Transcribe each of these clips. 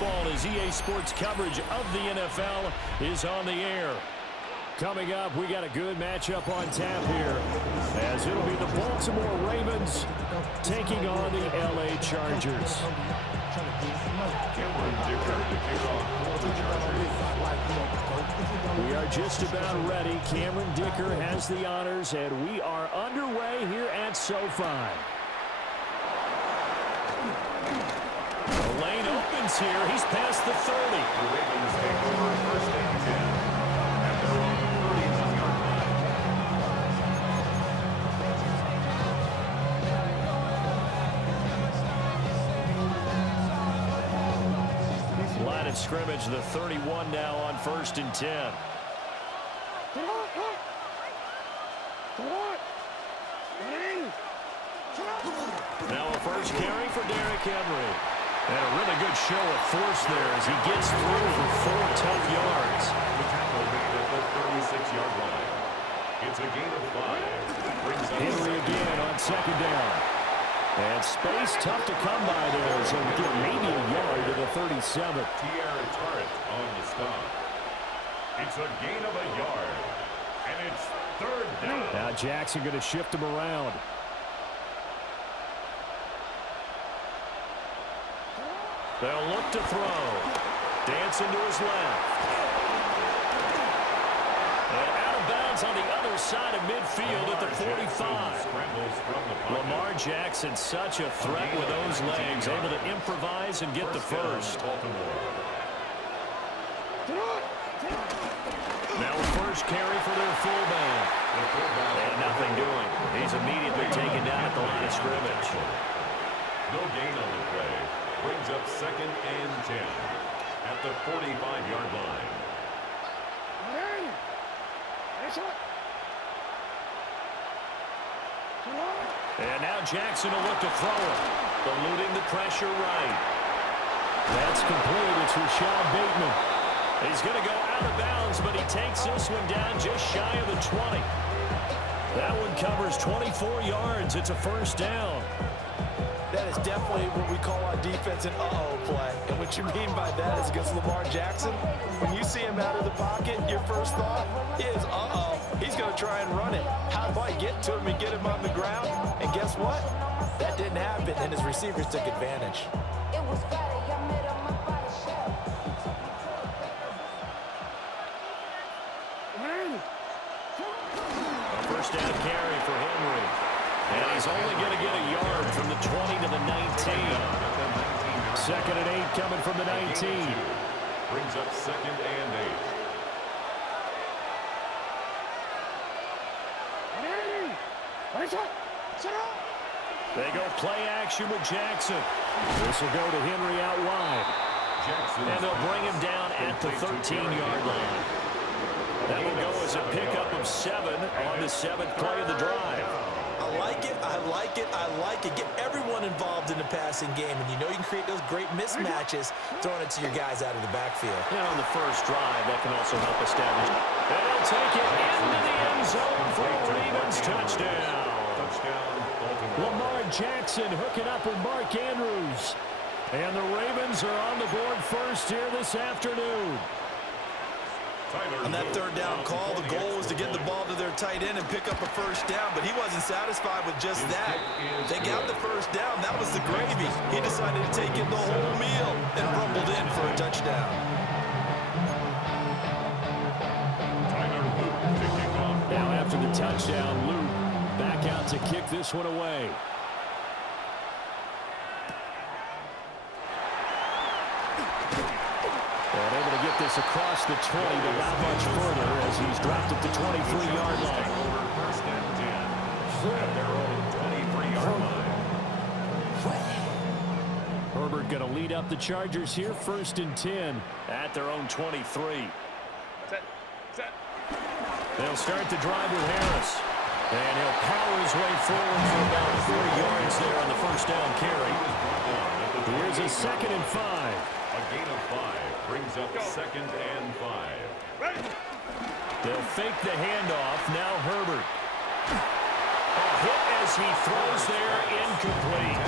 football as EA Sports coverage of the NFL is on the air. Coming up, we got a good matchup on tap here, as it'll be the Baltimore Ravens taking on the LA Chargers. We are just about ready. Cameron Dicker has the honors, and we are underway here at SoFi. The lane opens here. He's past the 30. The Ravens take over first and 10 at their own 31-yard line. Line of scrimmage, the 31 now on first and 10. Now a first carry for Derrick Henry. And a really good show of force there as he gets through for 4 tough yards. The tackle made at the 36-yard line. It's a gain of 5. Henry again on second down. And space tough to come by there, so we get maybe a yard to the 37. Tierra Tarrant on the stop. It's a gain of a yard. And it's third down. Now Jackson going to shift him around. They'll look to throw. Dancing to his left. And out of bounds on the other side of midfield at the 45. Lamar Jackson, such a threat with those legs, able to improvise and get the first. Now a first carry for their fullback. And nothing doing. He's immediately taken down at the line of scrimmage. No gain on the play. Brings up second and 10 at the 45-yard line. And now Jackson will look to throw it. Eluding the pressure right. That's complete. It's Rashad Bateman. He's going to go out of bounds, but he takes this one down just shy of the 20. That one covers 24 yards. It's a first down. That is definitely what we call on defense an uh-oh play. And what you mean by that is against Lamar Jackson, when you see him out of the pocket, your first thought is, uh-oh, he's going to try and run it. How do I get to him and get him on the ground? And guess what? That didn't happen, and his receivers took advantage. A first down carry for Henry. And he's only going to get a yard from the 20 to the 19. Second and 8 coming from the 19. Brings up second and 8. They go play action with Jackson. This will go to Henry out wide. And they'll bring him down at the 13-yard line. That will go as a pickup of 7 on the 7th play of the drive. I like it, I like it, I like it. Get everyone involved in the passing game, and you know you can create those great mismatches throwing it to your guys out of the backfield. And on the first drive, that can also help establish. They'll take it into the end zone for a Ravens touchdown. Lamar Jackson hooking up with Mark Andrews. And the Ravens are on the board first here this afternoon. On that third down call, the goal was to get the ball to their tight end and pick up a first down, but he wasn't satisfied with just that. They got the first down. That was the gravy. He decided to take in the whole meal and rumbled in for a touchdown. Now after the touchdown, Luke back out to kick this one away. And able to get this across the 20, but not much further as he's dropped at the 23-yard line. First and 10 at their own 23-yard line. Herbert going to lead up the Chargers here, first and 10 at their own 23. They'll start the drive with Harris. And he'll power his way forward for about 4 yards there on the first down carry. Here's a second and 5. A gain of 5 brings up second and 5. They'll fake the handoff. Now Herbert. A hit as he throws there, incomplete.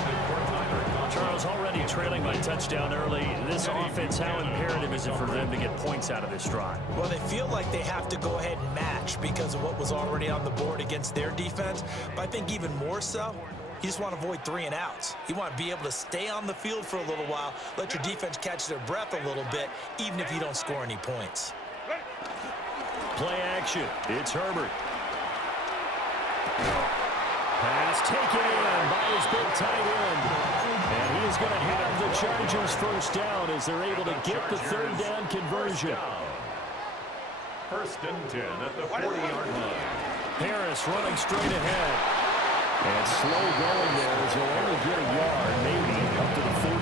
Charles, already trailing by touchdown early. This offense, how imperative is it for them to get points out of this drive? Well, they feel like they have to go ahead and match because of what was already on the board against their defense. But I think even more so, you just want to avoid 3 and outs. You want to be able to stay on the field for a little while, let your defense catch their breath a little bit, even if you don't score any points. Play action. It's Herbert. Pass taken in by his big tight end. And he is going to have the Chargers first down as they're able to get the third down conversion. First and 10 at the 40-yard line. Harris running straight ahead. And slow going there as he'll only get a yard, maybe up to the 41.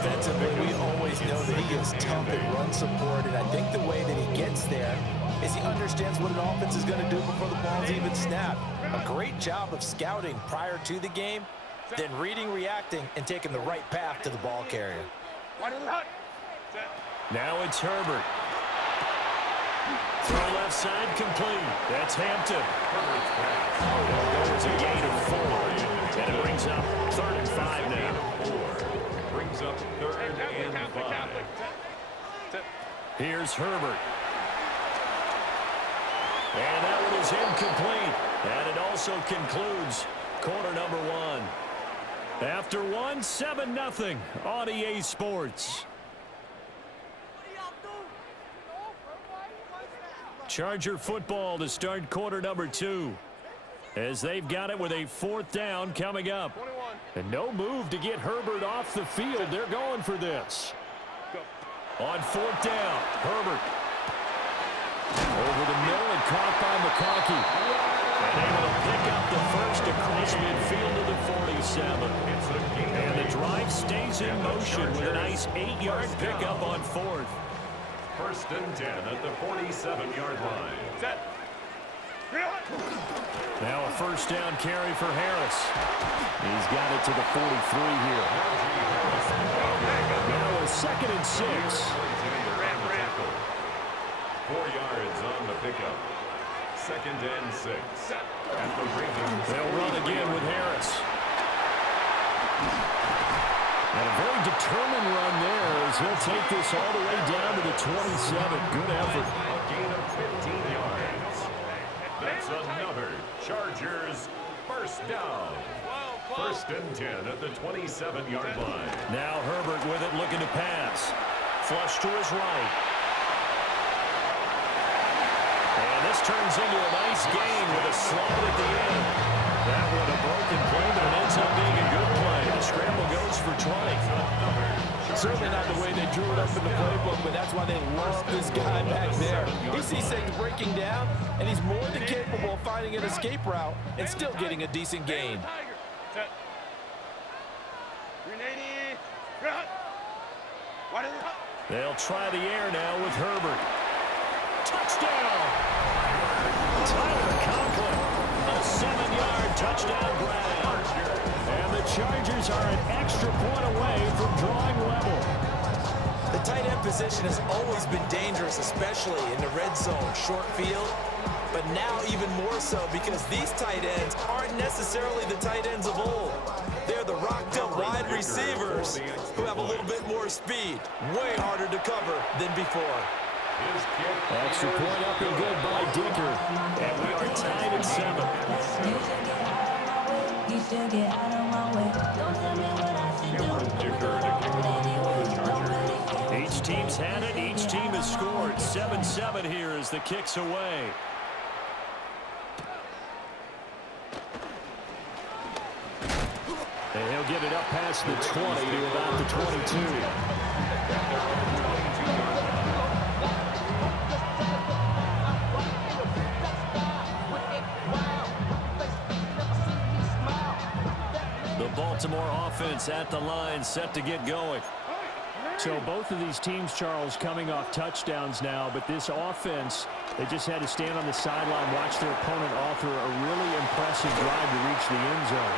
Defensively, we always know that he is tough and run support, and I think the way that he gets there is he understands what an offense is going to do before the ball's even snapped. A great job of scouting prior to the game, then reading, reacting, and taking the right path to the ball carrier. Now it's Herbert. Throw left side complete. That's Hampton. It's a gain of 4. And it brings up 3rd and 5 now. Brings up 3rd and 5. Here's Herbert. And that one is incomplete. And it also concludes quarter number 1. After 1, 7-0 on EA Sports. Charger football to start quarter number 2. As they've got it with a 4th down coming up. And no move to get Herbert off the field. They're going for this. On 4th down, Herbert. Over the middle and caught by McConkey. And able to pick up the first across midfield to the 47. And the drive stays in motion with a nice 8-yard pickup on 4th. First and 10 at the 47-yard line. Now a first down carry for Harris. He's got it to the 43 here. Now a 2nd and 6. 4 yards on the pickup. 2nd and 6. At the Ravens. They'll run again with Harris. And a very determined run there as he'll take this all the way down to the 27. Good effort. A gain of 15 yards. That's another Chargers first down. 1st and 10 at the 27-yard line. Now Herbert with it, looking to pass. Flush to his right. And this turns into a nice gain with a slide at the end. That one a broken play, but it ends up being a good play. The scramble goes for 20. Certainly not the way they drew it up in the playbook, but that's why they love this guy back there. He sees things breaking down, and he's more than capable of finding an escape route and still getting a decent gain. They'll try the air now with Herbert. Touchdown! Tyler Conklin, a 7-yard touchdown grab. And the Chargers are an extra point away from drawing level. The tight end position has always been dangerous, especially in the red zone, short field. But now even more so because these tight ends aren't necessarily the tight ends of old. They're the rocked-up wide receivers who have a little bit more speed. Way harder to cover than before. Extra point up and good by Dicker. And we are tied at 7. Each team's had it. Each team has scored. 7-7 here as the kick's away. And he'll get it up past the 20 to about the 22. Baltimore offense at the line, set to get going. So both of these teams, Charles, coming off touchdowns now, but this offense, they just had to stand on the sideline, watch their opponent author a really impressive drive to reach the end zone.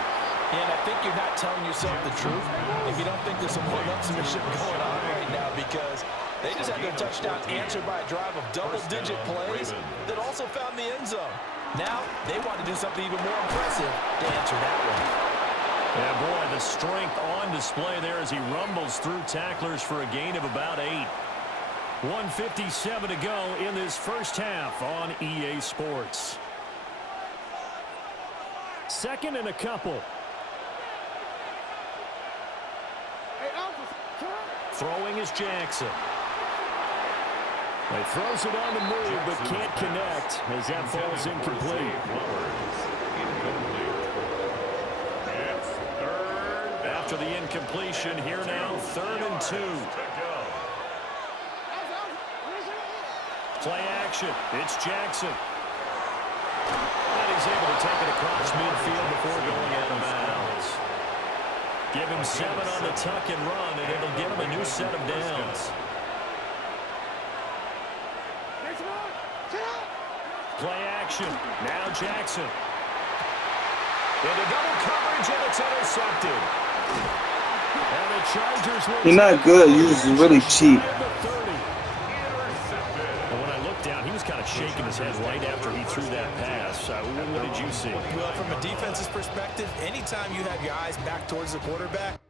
And I think you're not telling yourself the truth if you don't think there's some one-upsmanship going on right now, because they just had their touchdown answered by a drive of double-digit plays that also found the end zone. Now they want to do something even more impressive to answer that one. Yeah, boy, the strength on display there as he rumbles through tacklers for a gain of about 8. 1:57 to go in this first half on EA Sports. Second and a couple. Throwing is Jackson. He throws it on the move, but can't connect as that falls incomplete. After the incompletion, here now, 3rd and 2. Play action. It's Jackson. And he's able to take it across midfield before going out of bounds. Give him 7 on the tuck and run, and it'll give him a new set of downs. Play action. Now Jackson. Into double coverage, and it's intercepted. And the Chargers will... You're not good. You're just really cheap. When I looked down, he was kind of shaking his head right after he threw that pass. What did you see? Well, from a defense's perspective, anytime you have your eyes back towards the quarterback...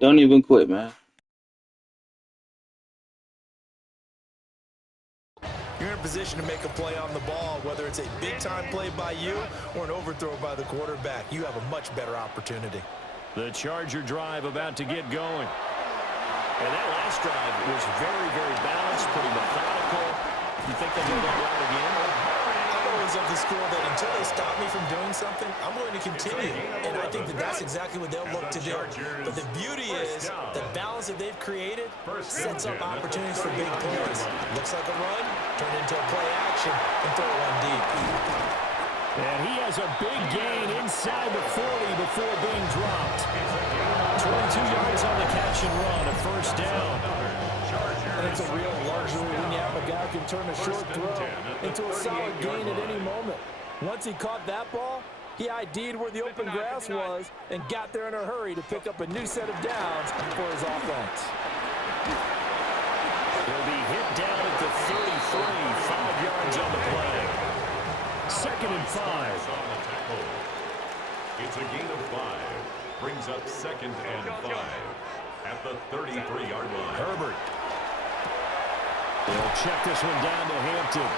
Don't even quit, man. You're in a position to make a play on the ball, whether it's a big-time play by you or an overthrow by the quarterback. You have a much better opportunity. The Charger drive about to get going. And that last drive was very, very balanced, pretty methodical. You think they'll go that route again? I'm always of the school that until they stop me from doing something, I'm going to continue. And I think that that's exactly what they'll look to do. But the beauty is the balance that they've created sets up opportunities for big plays. Looks like a run, turn into a play action, and throw one deep. And he has a big gain inside the 40 before being dropped. 22 yards on the catch and run, a first down. And it's a real luxury when you have a guy who can turn a short throw into a solid gain at any moment. Once he caught that ball, he ID'd where the open grass was and got there in a hurry to pick up a new set of downs for his offense. He'll be hit down at the 33, 5 yards on the play. 2nd and 5. It's a gain of 5. Brings up 2nd and 5 at the 33-yard line. Herbert. They'll check this one down to Hampton.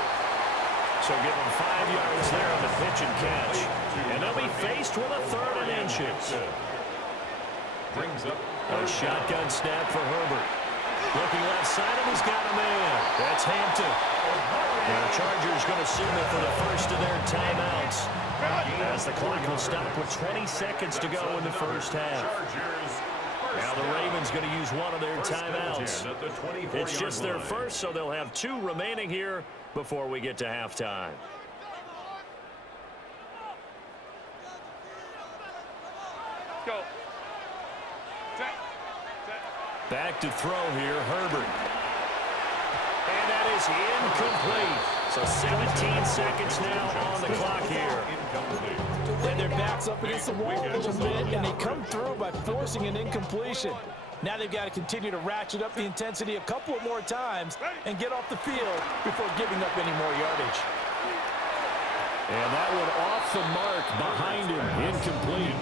So give him 5 yards there on the pitch and catch. And they'll be faced with a 3rd and inches. Brings up a shotgun snap for Herbert. Looking left side, and he's got a man. That's Hampton. And the Chargers going to signal for the first of their timeouts, as the clock will stop with 20 seconds to go in the first half. Now the Ravens going to use one of their timeouts. It's just their first, so they'll have 2 remaining here before we get to halftime. Go. Back to throw here, Herbert. And that is incomplete. So 17 seconds now on the clock here. And their backs up against the wall a little bit, and they come through by forcing an incompletion. Now they've got to continue to ratchet up the intensity a couple of more times and get off the field before giving up any more yardage. And that one off the mark behind him, incomplete.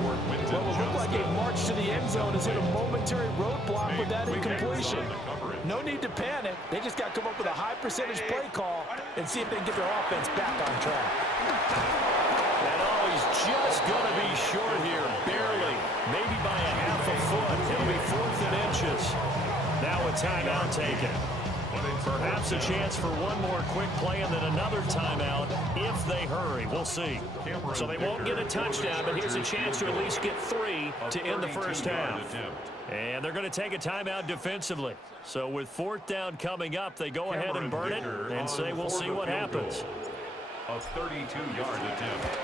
Well, it looked like a march to the end zone has hit a momentary roadblock with that incompletion. No need to panic. They just got to come up with a high percentage play call and see if they can get their offense back on track. And oh, he's just going to be short here, barely, maybe by a half a foot. It'll be 4th and inches. Now a timeout taken. Perhaps a chance for one more quick play and then another timeout if they hurry. We'll see. So they won't get a touchdown, but here's a chance to at least get 3 to end the first half. And they're going to take a timeout defensively. So with 4th down coming up, they go ahead and burn it and say we'll see what happens. A 32-yard attempt.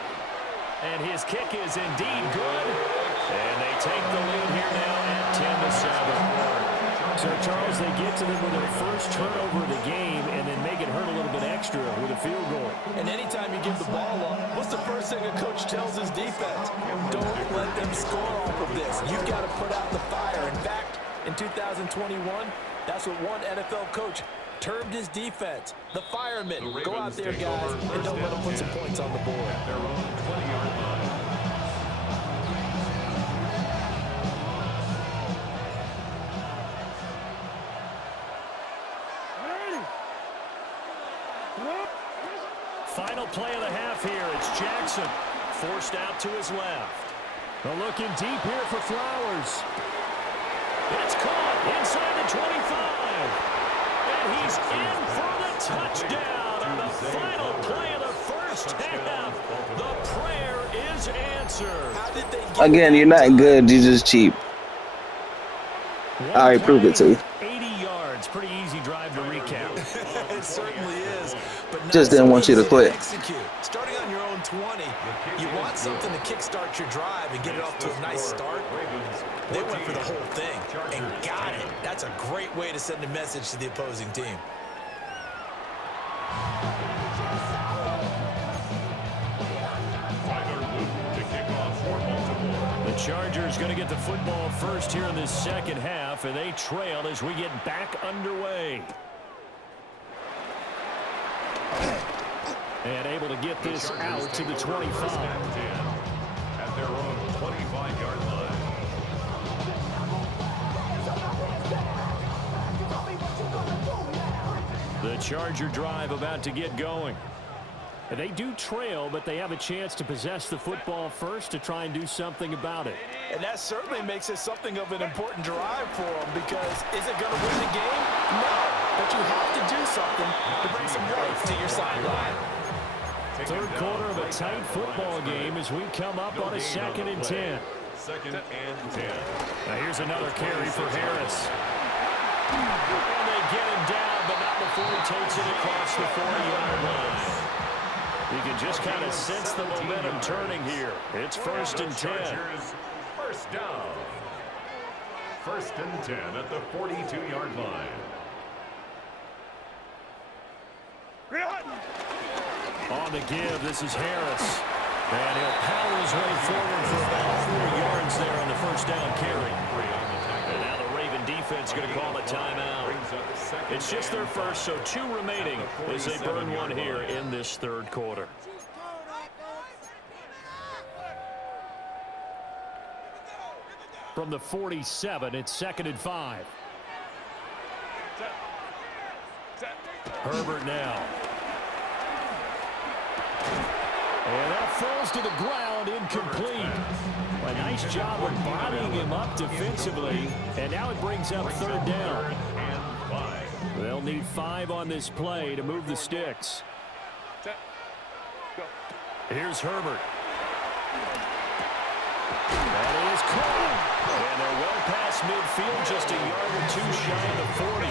And his kick is indeed good. And they take the lead here now at 10-7. So, Charles, they get to them with their first turnover of the game and then make it hurt a little bit extra with a field goal. And anytime you give the ball up, what's the first thing a coach tells his defense? Don't let them score off of this. You've got to put out the fire. In fact, in 2021, that's what one NFL coach termed his defense. The firemen. Go out there, guys, and don't let them put some points on the board. Final play of the half here. It's Jackson forced out to his left. Looking deep here for Flowers. It's caught inside the 25. And he's in for the touchdown on the final play of the first half. The prayer is answered. How did they get Again, you're not good. You're just cheap. I already proved it to you. 80 yards. Pretty easy drive to recap. It certainly is. But not Just didn't want you to easy quit. Execute. Starting on your own 20, you want something to kickstart your drive and get it off to a nice start. They went for the whole thing and got it. That's a great way to send a message to the opposing team. The Chargers going to get the football first here in this second half, and they trail as we get back underway. And able to get this out to the 25. At their own 25-yard line. The Charger drive about to get going. And they do trail, but they have a chance to possess the football first to try and do something about it. And that certainly makes it something of an important drive for them, because is it going to win the game? No, but you have to do something to bring some life to your sideline. Third quarter of a tight football game as we come up on a 2nd and 10. 2nd and 10. Now here's another carry for Harris. And they get him down, but not before he takes it across the 40-yard line. You can just kind of sense the momentum turning here. It's 1st and 10. First down. 1st and 10 at the 42-yard line. On the give, this is Harris. And he'll power his way forward for about 4 yards there on the first down carry. And now the Raven defense going to call a timeout. It's just their first, so 2 remaining as they burn one here in this third quarter. From the 47, it's 2nd and 5. Herbert now. And that falls to the ground, incomplete. A nice job of bodying him up defensively. And now it brings up 3rd down. They'll need 5 on this play to move the sticks. Here's Herbert. That is caught. And they're well past midfield, just a yard or 2 shy of the 40.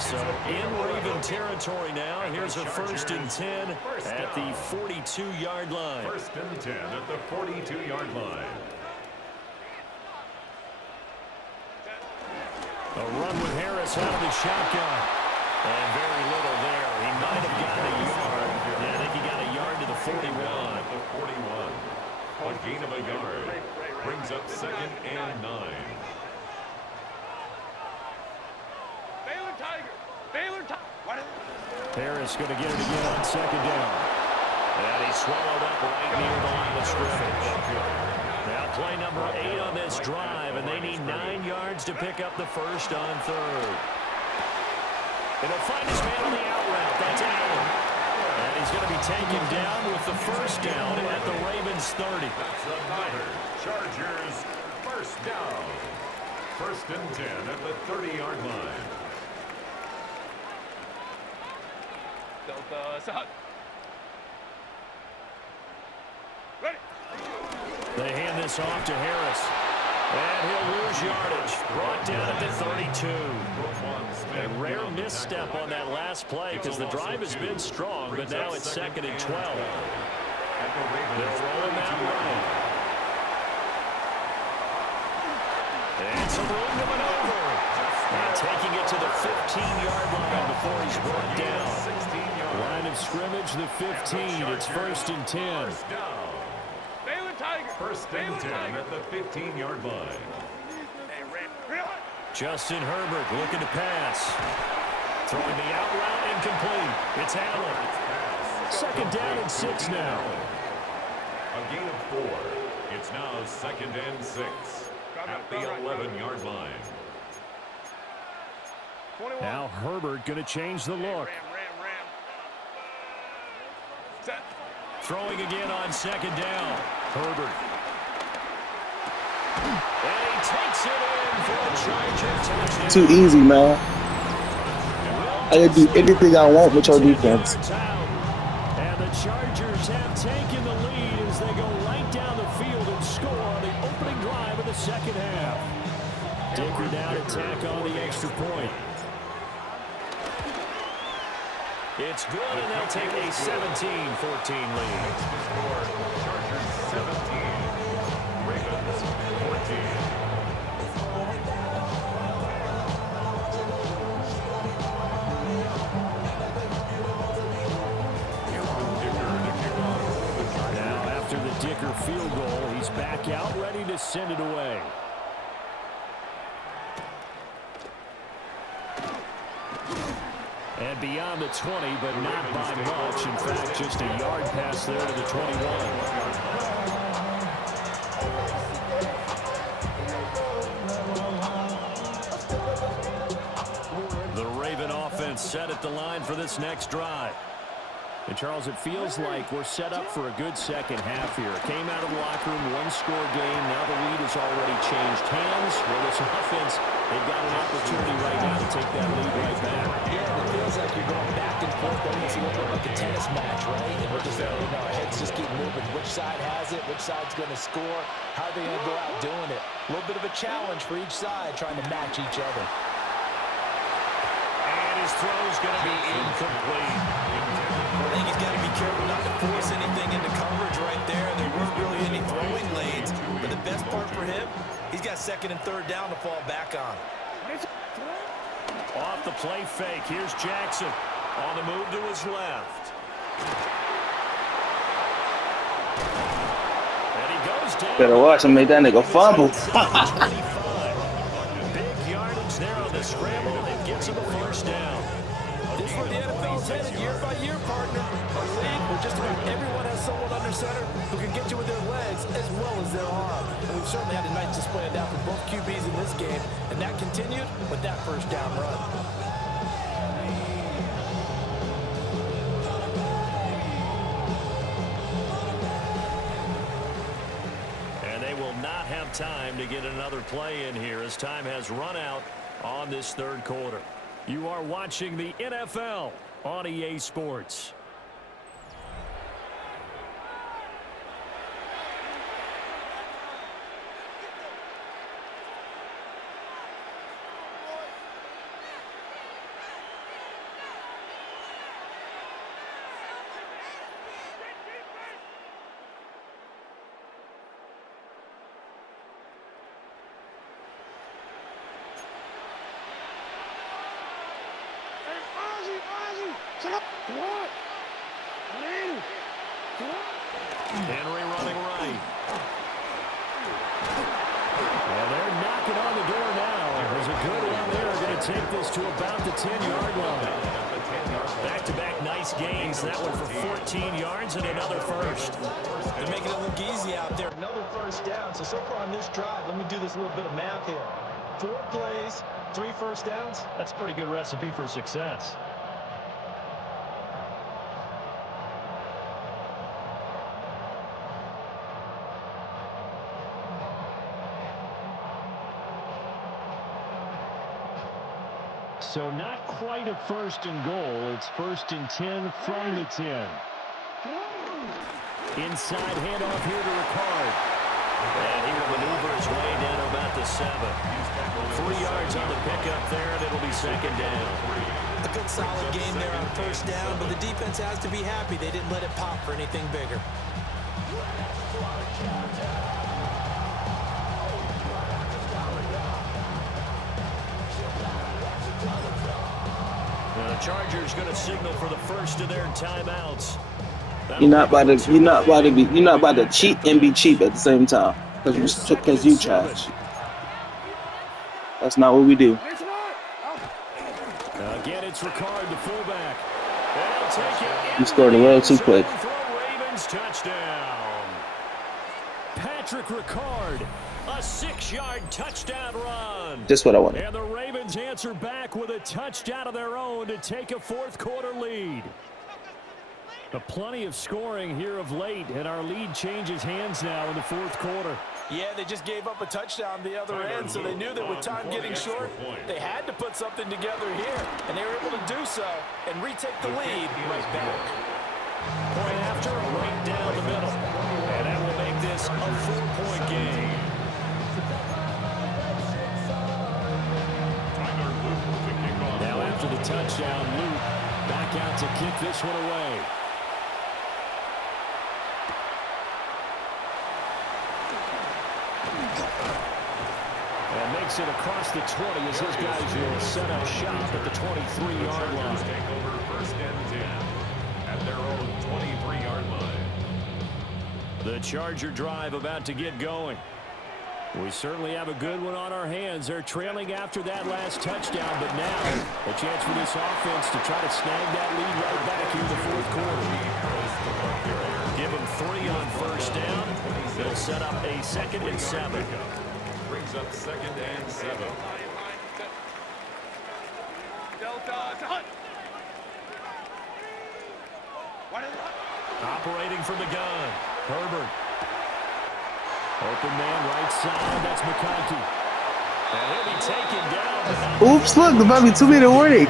So in Raven territory now. Here's a 1st and 10 at the 42-yard line. 1st and 10 at the 42-yard line. A run with Harris out of the shotgun. And very little there. He might have gotten a yard. Yeah, I think he got a yard to the 41. At the 41. A gain of a yard. Brings up 2nd and 9. Harris going to get it again on 2nd down. And he swallowed up right near the line of scrimmage. Now play number 8 on this drive, and they need 9 yards to pick up the first on 3rd. And he'll find his man on the out route. That's Allen. And he's going to be taken down with the first down at the Ravens 30. That's another Chargers first down. 1st and 10 at the 30-yard line. They hand this off to Harris. And he'll lose yardage. Brought down at the 32. A rare misstep on that last play because the drive has been strong, but now it's 2nd and 12. They'll roll him out right. And some room to maneuver. And taking it to the 15-yard line before he's brought down. Line of scrimmage, the 15. It's 1st and 10. 1st and 10 at the 15-yard line. Justin Herbert looking to pass. Throwing the out route incomplete. It's Allen. 2nd down and 6 now. A gain of 4. It's now 2nd and 6 at the 11-yard line. Now Herbert going to change the look. Set. Throwing again on second down. Herbert. And he takes it in for a Charger touchdown. Too easy, man. I can do anything I want with your defense. And the Chargers have taken the lead as they go right down the field and score on the opening drive of the second half. Dicker down to tack on the extra point. It's good, and they'll take a 17-14 lead. Score, Chargers 17, Ravens 14. Now, after the Dicker field goal, he's back out, ready to send it away. And beyond the 20, but not by much. In fact, just a yard pass there to the 21. The Raven offense set at the line for this next drive. And, Charles, it feels like we're set up for a good second half here. Came out of the locker room, one-score game. Now the lead has already changed hands. Well, this offense, they've got an opportunity right now to take that lead right back. Yeah, it feels like you're going back and forth. It's a little bit like a tennis match, right? And we're just, our heads just keep moving. Which side has it? Which side's going to score? How are they going to go out doing it? A little bit of a challenge for each side, trying to match each other. And his throw's going to be incomplete. I think he's got to be careful not to force anything into coverage right there. There weren't really any throwing lanes. But the best part for him, he's got second and third down to fall back on. Off the play fake. Here's Jackson on the move to his left. And he goes down. Better watch him make that nigga fumble. Big yardage there on the scramble and gets him a first down. This is where the NFL's headed year by year, partner. A league where just about everyone has someone under center who can get you with their legs as well as their arm. And we've certainly had a nice display of that from both QBs in this game, and that continued with that first down run. And they will not have time to get another play in here as time has run out on this third quarter. You are watching the NFL on EA Sports. Henry running right. And they're knocking on the door now. There's a good one there. Going to take this to about the 10-yard line. Back-to-back nice gains. That one for 14 yards and another first. They're making it look easy out there. Another first down. So far on this drive, let me do this little bit of math here. 4 plays, 3 first downs. That's a pretty good recipe for success. So not quite a first and goal. It's first and 10 from the 10. Inside handoff here to Ricard. And he will maneuver his way down to about the 7. 3 yards on the pickup there, and it'll be second down. A good solid game there on first down, but the defense has to be happy they didn't let it pop for anything bigger. The Chargers going to signal for the first of their timeouts. You're not about to cheat and be cheap at the same time. Because you trash. That's not what we do. Again, it's Ricard, the fullback. They'll take it. You scored a little too quick. Ravens touchdown. Patrick Ricard, a 6-yard touchdown run. Just what I wanted. And the Ravens answer back with a touchdown of their own to take a fourth quarter lead. But plenty of scoring here of late, and our lead changes hands now in the fourth quarter. Yeah, they just gave up a touchdown the other end, so they knew that with time getting short, they had to put something together here, and they were able to do so and retake the lead right back. Point after, right down the middle. And that will make this a 4-point game. Now after the touchdown, Luke back out to kick this one away. And makes it across the 20 as his guys will set up shop at the 23-yard line. Take over first and 10 at their own 23-yard line. The Charger drive about to get going. We certainly have a good one on our hands. They're trailing after that last touchdown, but now a chance for this offense to try to snag that lead right back here in the fourth quarter. Give them 3 on first down. They'll set up a 2nd and 7. Brings up 2nd and 7. Operating from the gun. Herbert. Open man right side. That's McConkey. And he'll be taken down. Oops, look, there might be 2-minute warning.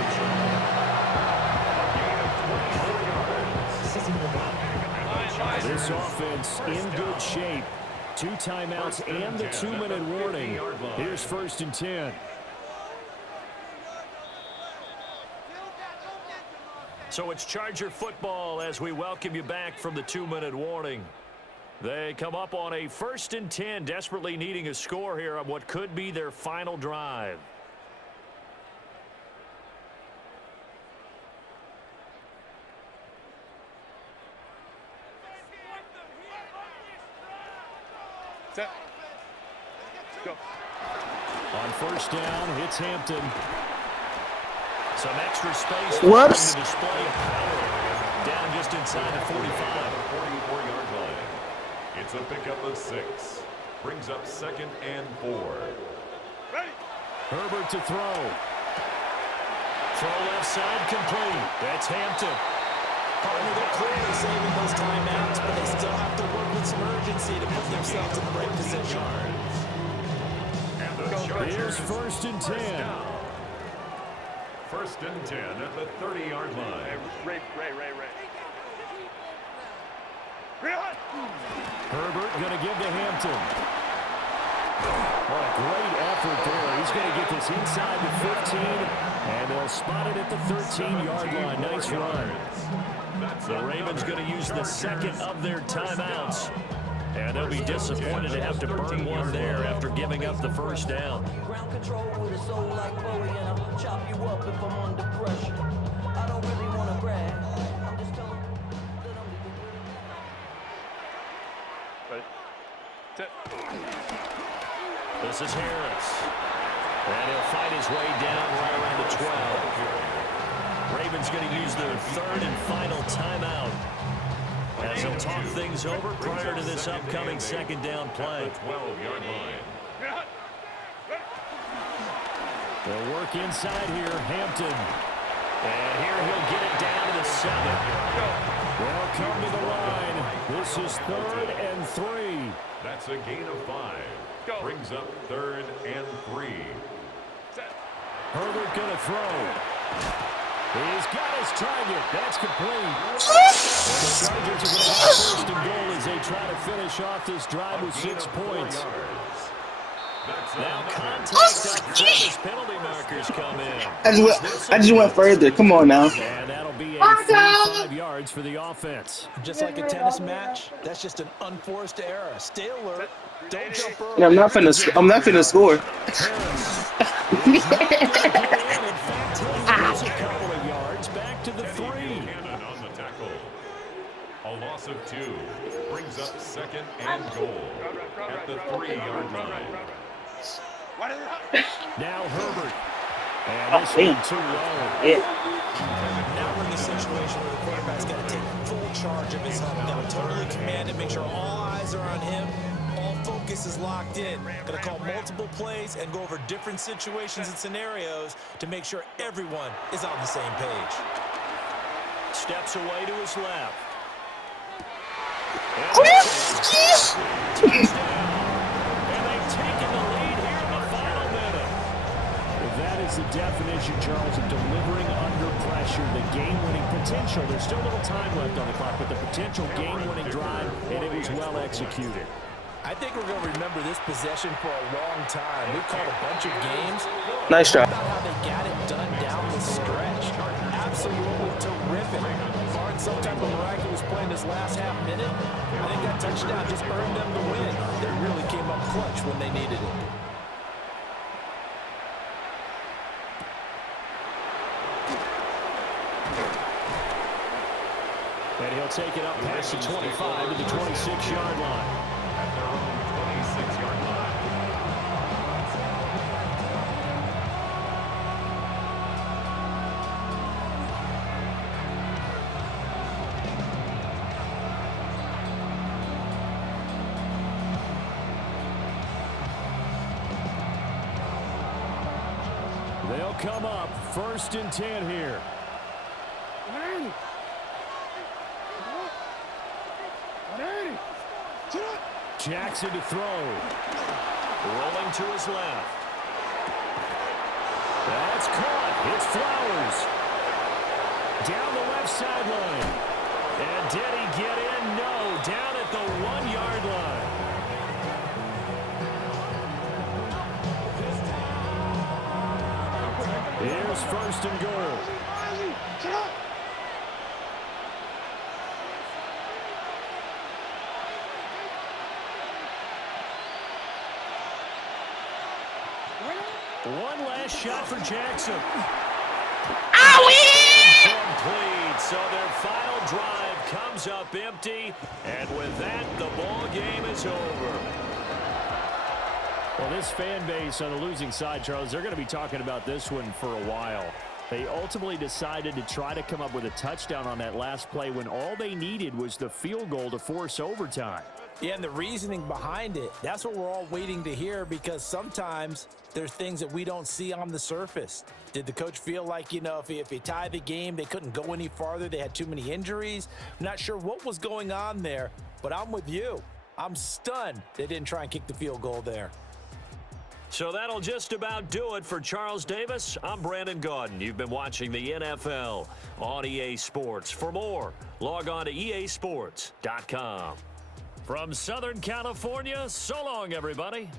This offense in good shape. 2 timeouts and the 2-minute warning. Here's 1st and 10. So it's Charger football as we welcome you back from the 2-minute warning. They come up on a 1st and 10, desperately needing a score here on what could be their final drive. Set. Go. On first down, it's Hampton. Some extra space. Whoops. To display power. Down just inside the 45. 44-yard line. It's a pickup of 6. Brings up 2nd and 4. Ready. Herbert to throw. Throw left side complete. That's Hampton. Partner, they're clearly saving those timeouts, but they still have to work with some urgency to put themselves in the right position. And the Chargers. Here's 1st and 10. 1st and 10 at the 30-yard line. Ray. Herbert going to give to Hampton. What a great effort there. He's going to get this inside the 15, and they'll spot it at the 13-yard line. Nice run. The Ravens going to use the 2nd of their timeouts. And they'll be disappointed to have to burn one there after giving up the 1st down. Ground control with a soul like Bowie, and I'll chop you up if I'm under pressure. I don't really want to brag. I'm just telling that I'm Ready. Set. This is Harris. And he'll fight his way down right around the 12. Ravens going to use their 3rd and final timeout as they'll talk things over prior to this upcoming 2nd down play. 12-yard line. They'll work inside here. Hampton. And here he'll get it down to the 7. They'll come to the line. This is 3rd and 3. That's a gain of 5. Go. Brings up 3rd and 3. Set. Herbert going to throw. He's got his target. That's complete. The Chargers are going to have 1st and goal as they try to finish off this drive with 6 points. Now contact up front as penalty markers come in. I just went further. Come on now. And that'll be a 45 yards for the offense. Just like a tennis match, that's just an unforced error. Stay alert. Don't jump early. And I'm not finna score. Harris. A couple of yards back to the 3. On the tackle. A loss of 2. Brings up 2nd and goal at the 3-yard line. Now Herbert. And this one too low. Yeah. Now we're in the situation where the quarterback's got to take full charge of his helmet. Got to totally command it, make sure all eyes are on him. All focus is locked in. Got to call multiple plays and go over different situations and scenarios to make sure everyone is on the same page. Steps away to his left. And they've taken the lead here in the final minute. Well, that is the definition, Charles, of delivering under pressure. The game-winning potential. There's still a little time left on the clock, but the potential game-winning drive, and it was well executed. I think we're going to remember this possession for a long time. We've called a bunch of games. Nice job. About how they got it done down the stretch. Absolutely terrific. Barring some type of miraculous play in this last half minute, I think that touchdown just earned them the win. They really came up clutch when they needed it. And he'll take it up past the 25 to the 26-yard line. At their own 26-yard line. They'll come up 1st and 10 here. Jackson to throw. Rolling to his left. That's caught. It's Flowers. Down the left sideline. And did he get in? No. Down at the 1-yard line. Here's 1st and goal. One last shot for Jackson. Incomplete. So their final drive comes up empty. And with that, the ball game is over. Well, this fan base on the losing side, Charles, they're going to be talking about this one for a while. They ultimately decided to try to come up with a touchdown on that last play when all they needed was the field goal to force overtime. Yeah, and the reasoning behind it, that's what we're all waiting to hear, because sometimes there's things that we don't see on the surface. Did the coach feel like, if he tied the game, they couldn't go any farther, they had too many injuries? I'm not sure what was going on there, but I'm with you. I'm stunned they didn't try and kick the field goal there. So that'll just about do it for Charles Davis. I'm Brandon Gaudin. You've been watching the NFL on EA Sports. For more, log on to easports.com. From Southern California, so long, everybody.